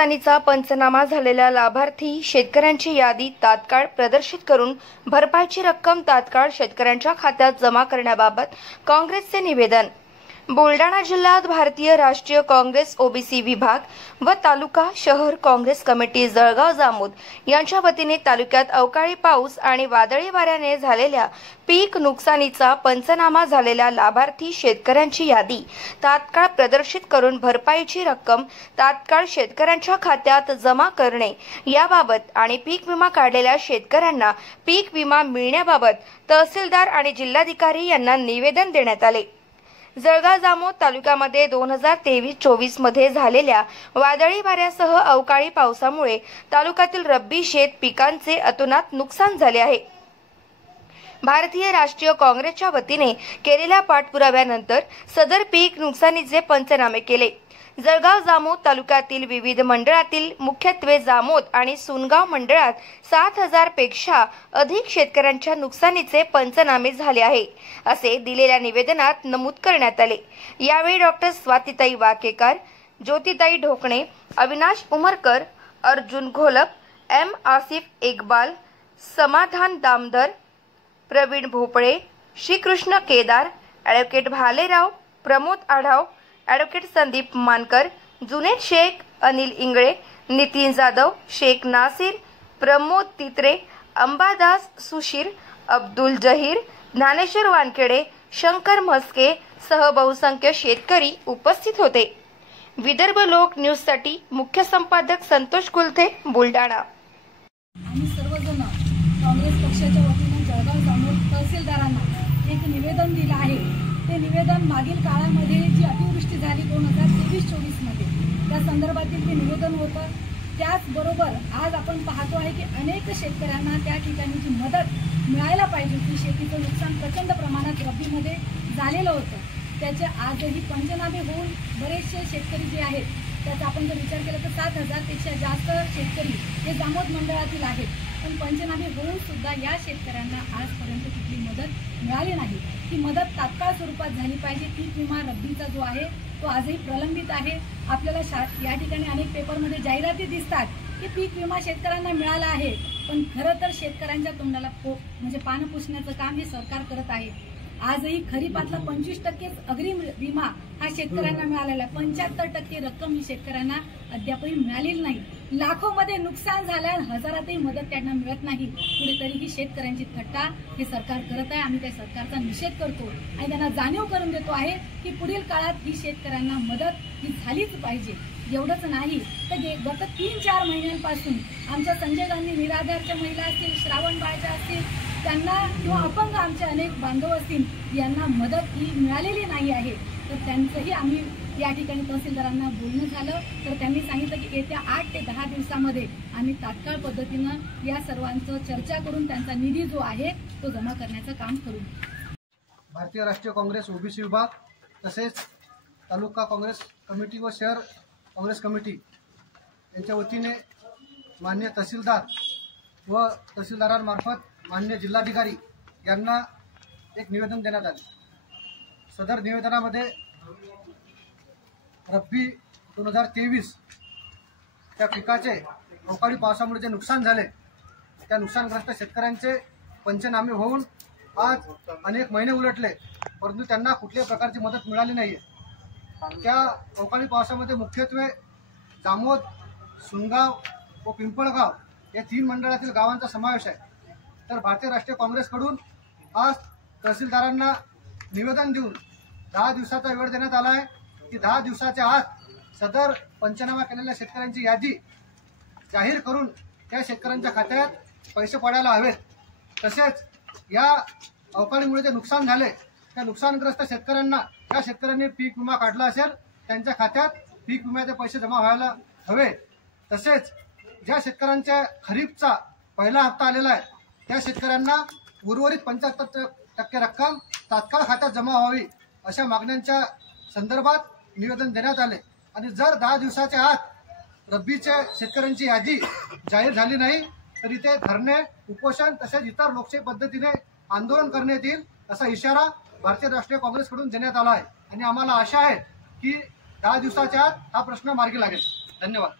नुकसानीचा पंचनामा झालेल्या लाभार्थी शेतकऱ्यांची यादी तात्काळ प्रदर्शित करून भरपाईची रक्कम तात्काळ शेतकऱ्यांच्या खात्यात जमा करण्याबाबत काँग्रेसचे निवेदन। बुलढाणा जिल्ह्यात भारतीय राष्ट्रीय काँग्रेस ओबीसी विभाग व तालुका शहर काँग्रेस कमिटी जळगाव जामोद यांच्या वतीने तालुक्यात अवकाळी पाऊस आणि वादळी वाऱ्याने झालेल्या पीक नुकसानीचा पंचनामा झालेल्या लाभार्थी शेतकऱ्यांची यादी तात्काळ प्रदर्शित करून भरपाईची रक्कम तात्काळ शेतकऱ्यांच्या खात्यात जमा करणे याबाबत आणि पीक विमा काढलेल्या शेतकऱ्यांना पीक विमा मिळण्याबाबत तहसीलदार आणि जिल्हाधिकारी यांना निवेदन देण्यात आले। जळगाव जामोद तालुक्यामध्ये 2023-24 मध्ये झालेल्या वादळी वाऱ्यासह अवकाळी पावसामुळे तालुक्यातील रब्बी शेत पिकांचे अतोनात नुकसान झाले आहे। भारतीय राष्ट्रीय काँग्रेसच्या वतीने केलेल्या पाठपुराव्यानंतर सदर पीक नुकसानीचे पंचनामे केले। जळगाव जामोद तालुक्यातील विविध मंडळातील मुख्यत्वे जामोद आणि सुनगाव मंडळात 7000 पेक्षा अधिक शेतकऱ्यांच्या नुकसानीचे पंचनामे झाले आहे असे दिलेल्या निवेदनात नमूद करण्यात आले। यावेळी डॉक्टर स्वातीताई वाकेकर, ज्योतिताई ढोकणे, अविनाश उमरकर, अर्जुन घोलप, एम आसिफ इकबाल, समाधान दामदर, प्रवीण भोपळे, श्रीकृष्ण केदार, ॲडव्होकेट भालेराव, प्रमोद आढाव, ॲडव्होकेट संदीप मानकर, जुनेद शेख, अनिल इंगळे, नितीन जाधव, शेख नासिर, प्रमोद तित्रे, अंबादास सुशीर, अब्दुल जहीर, ज्ञानेश्वर वानखेडे, शंकर म्हस्के सह बहुसंख्य शेतकरी उपस्थित होते। विदर्भ लोक न्यूजसाठी मुख्य संपादक संतोष कुलथे, बुलढाणा। आम्ही सर्वजण काँग्रेस पक्षाच्या वतीने जळगाव जामोद तहसीलदारांना एक निवेदन दिलं आहे। ते निवेदन मागील काळामध्ये जी अतिवृष्टी झाली 2023-24 मध्ये त्या संदर्भातील ते निवेदन होतं। त्याचबरोबर आज आपण पाहतो आहे की अनेक शेतकऱ्यांना त्या ठिकाणीची मदत मिळायला पाहिजे की शेतीचं नुकसान प्रचंड प्रमाणात रब्बीमध्ये झालेलं होतं। त्याचे आजही पंचनामे होऊन बरेचसे शेतकरी जे आहेत त्याचा आपण जर विचार केला तर 7000 पेक्षा जास्त शेतकरी हे जामोद मंडळातील आहेत, पण पंचनामे होऊन सुद्धा या शेतकऱ्यांना आजपर्यंत कुठली मदत मिळाली नाही। ती मदत तात्काळ स्वरूपात झाली पाहिजे। पीक विमा रब्बीचा जो आहे तो आजही प्रलंबित आहे। आपल्याला या ठिकाणी अनेक पेपरमध्ये जाहिराती दिसतात की पीक विमा शेतकऱ्यांना मिळाला आहे, पण खरं तर शेतकऱ्यांच्या तोंडाला म्हणजे पानं पुसण्याचं काम हे सरकार करत आहे। आजही खरीपातला 25% अग्रिम विमा हा शेतकऱ्यांना मिळालेला आहे, 75% रक्कम ही शेतकऱ्यांना अद्यापही मिळालेली नाही। लाखोमध्ये नुकसान झाल्या, हजारातही मदत त्यांना मिळत नाही। कुठेतरी ही शेतकऱ्यांची थट्टा हे सरकार करत आहे। आम्ही त्या सरकारचा निषेध करतो आणि त्यांना जाणीव करून देतो आहे की पुढील काळात ही शेतकऱ्यांना मदत ही झालीच पाहिजे। एवढंच नाही तर गत 3-4 महिन्यांपासून आमच्या संजय गांधी निराधारच्या महिला असतील, श्रावणबाळच्या असतील, त्यांना किंवा अपंग आमचे अनेक बांधव असतील यांना मदत ही मिळालेली नाही आहे। तर त्यांचंही आम्ही या ठिकाणी तहसीलदारांना बोलणं झालं तर त्यांनी सांगितलं की येत्या 8 ते 10 दिवसामध्ये आम्ही तात्काळ पद्धतीनं या सर्वांचं चर्चा करून त्यांचा निधी जो आहे तो जमा करण्याचं काम करू। भारतीय राष्ट्रीय काँग्रेस ओबीसी विभाग तसेच तालुका काँग्रेस कमिटी व शहर काँग्रेस कमिटी यांच्या वतीने माननीय तहसीलदार व तहसीलदारांमार्फत माननीय जिल्हाधिकारी यांना एक निवेदन देण्यात आले। सदर निवेदनामध्ये रब्बी 2023 त्या पिकाचे अवकाळी पावसामुळे जे नुकसान झाले त्या नुकसानग्रस्त शेतकऱ्यांचे पंचनामे होऊन आज अनेक महिने उलटले, परंतु त्यांना कुठल्याही प्रकारची मदत मिळाली नाही आहे। त्या अवकाळी पावसामध्ये मुख्यत्वे जामोद, सुनगाव व पिंपळगाव या 3 मंडळातील गावांचा समावेश आहे। तर भारतीय राष्ट्रीय काँग्रेसकडून आज तहसीलदारांना निवेदन देऊन 10 दिवसाचा वेळ देण्यात आला आहे की 10 दिवसाच्या आत सदर पंचनामा केलेल्या शेतकऱ्यांची यादी जाहीर करून त्या शेतकऱ्यांच्या खात्यात पैसे पडायला हवेत। तसेच या अवकाळीमुळे जे नुकसान झाले त्या नुकसानग्रस्त शेतकऱ्यांना ज्या शेतकऱ्यांनी पीक विमा काढला असेल त्यांच्या खात्यात पीक विम्याचे पैसे जमा व्हायला हवे। तसेच ज्या शेतकऱ्यांच्या खरीपचा पहिला हप्ता आलेला आहे त्या शेतकऱ्यांना उर्वरित 75% रक्कम तात्काळ खात्यात जमा व्हावी अशा मागण्यांच्या संदर्भात निवेदन देण्यात आले। आणि जर 10 दिवसाच्या आत रब्बीच्या शेतकऱ्यांची यादी जाहीर झाली नाही तर इथे धरणे, उपोषण तसेच इतर लोकशाही पद्धतीने आंदोलन करण्यात येईल असा इशारा भारतीय राष्ट्रीय काँग्रेसकडून देण्यात आला आहे। आणि आम्हाला आशा आहे की 10 दिवसाच्या आत हा प्रश्न मार्गी लागेल। धन्यवाद।